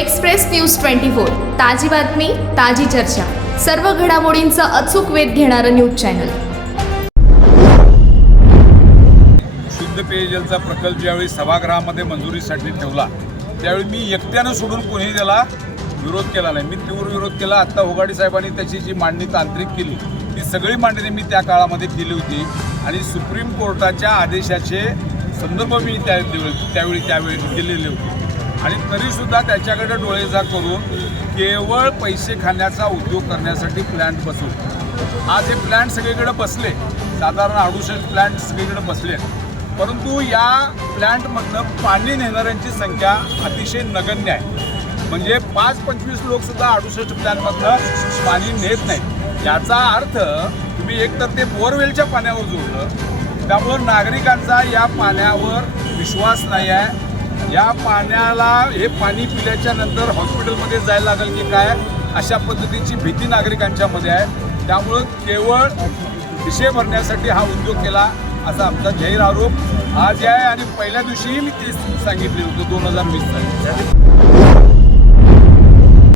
Express news twenty four. ताजी बातमी ताजी चर्चा. सर्व घडामोडींचा अचूक वेध घेणारं न्यूज चॅनल. शुद्ध पेयजलचा प्रकल्प ज्यावेळी सभागृहामध्ये मंजुरीसाठी ठेवला त्यावेळी मी एकट्यानं सोडून कोणी त्याला विरोध केला नाही. मी तीव्र विरोध केला. आत्ता होगाडी साहेबांनी त्याची जी मांडणी तांत्रिक केली ती सगळी मांडणी मी त्या काळामध्ये केली होती. आणि सुप्रीम कोर्टाच्या आदेशाचे संदर्भ मी त्या त्यावेळी त्यावेळी दिलेले होते. आणि तरीसुद्धा त्याच्याकडे डोळेजा करून केवळ पैसे खाण्याचा उद्योग करण्यासाठी प्लॅन्ट बसवले आज हे प्लॅन्ट सगळीकडे बसले. साधारण अडुसष्ट प्लॅन्ट सगळीकडे बसले आहेत. परंतु या प्लॅन्टमधनं पाणी नेणाऱ्यांची संख्या अतिशय नगण्य आहे. म्हणजे पाच पंचवीस लोकसुद्धा अडुसष्ट प्लॅन्टमधनं पाणी नेत नाही याचा अर्थ तुम्ही एकतर ते बोरवेलच्या पाण्यावर जोडलं. त्यामुळं नागरिकांचा या पाण्यावर विश्वास नाही आहे. या पाण्याला हे पाणी पिल्याच्या नंतर हॉस्पिटलमध्ये जायला लागेल की काय? अशा पद्धतीची भीती नागरिकांच्यामध्ये आहे. त्यामुळं केवळ विषय भरण्यासाठी हा उद्योग केला असा आमचा जाहीर आरोप आज आहे आणि पहिल्या दिवशीही मी ते सांगितले होते दोन हजार वीस साली